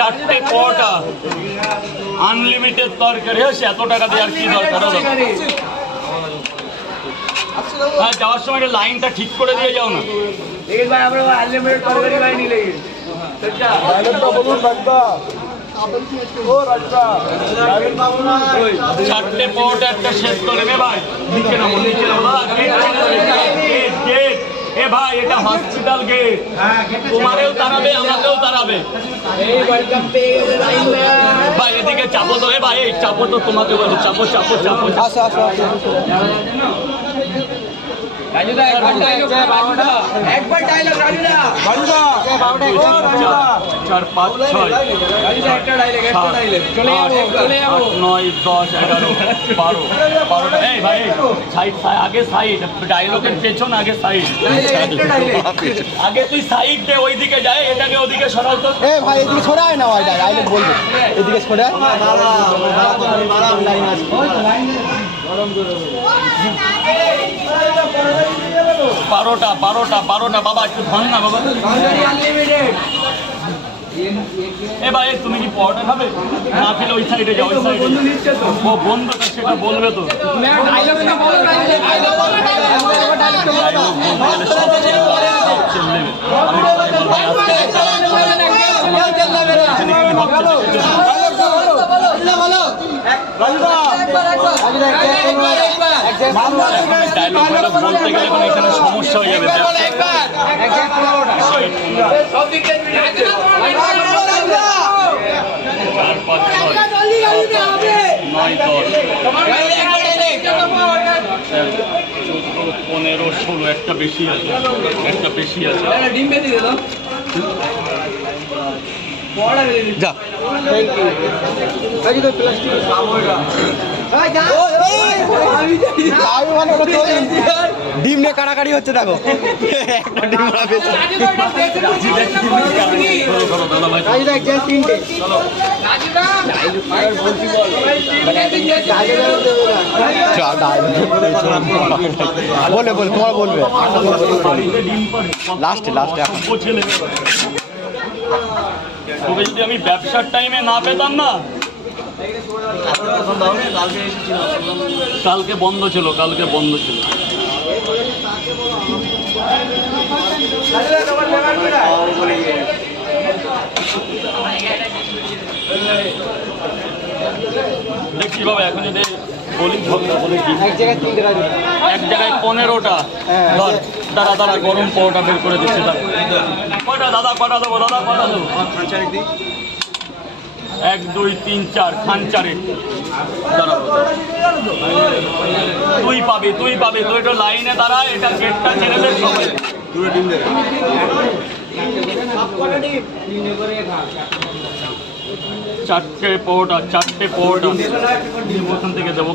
চারটে পরোটা আনলিমিটেড তরকারি। এত টাকা দিয়ে আর কি দরকার হলো? হ্যাঁ, যাওয়ার সময় লাইনটা ঠিক করে দিয়ে যাও না। চারটে পরোটা একটা শেষ করে নে ভাই। নিচে নামো, নিচে নামো। এ ভাই, এটা হসপিটাল গেট, তোমারেও তাড়াবে আমাকেও তাড়াবে ভাই। এদিকে চাপো তো। এ ভাই, এই চাপো তো, তোমাকে বলো চাপো চাপো চাপো। আসো আসো একবার ডায়লগ রাজুদা, বারুদা 4 5 6 একটা ডায়লগ চলে যাবো 9 10 11 12 12টা। এই ভাই, সাইড আগে সাইড, ডায়লগের পেছন আগে সাইড। আগে তুই সাইড দে, ওইদিকে যায়, এটাকে ওদিকে সরাও তো। এ ভাই এদিকে সরায় না, ভাই ডায়লগ বলবে এদিকে সরায়। বারোটা বাবা, একটু ধন না বাবা। এ ভাই, তুমি কি পরোটা খাবে? না খেলে ওই সাইডে যাও, ওই সাইডে। ও বন্ধুটা সেটা বলবে তো। ডায়লগ বলতে গেলে এখানে সমস্যা হয়ে যাবে। পনেরো 16 একটা বেশি আছে, একটা বেশি আছে। যা ডিম নিয়ে কাড়াকাড়ি হচ্ছে, দেখো একটা ডিম বলে বলে তোমার বলবে লাস্টে এখন। তবে যদি আমি ব্যবসার টাইমে না পেতাম না, কালকে বন্ধ ছিল। দেখছি বাবা, এখন যদি বলি ঝগড়া বলে এক জায়গায় 15টা। দাঁড়া গরম পরোটা বের করে দিচ্ছে। কটা দাদা, কটা দেবো দাদা, কটা দেবো? 1 2 3 4 খান 4। তুই পাবি তুই একটু লাইনে দাঁড়া, এটা গেটটা ছেড়ে দে। চারটে পরোটা ওখান থেকে দেবো।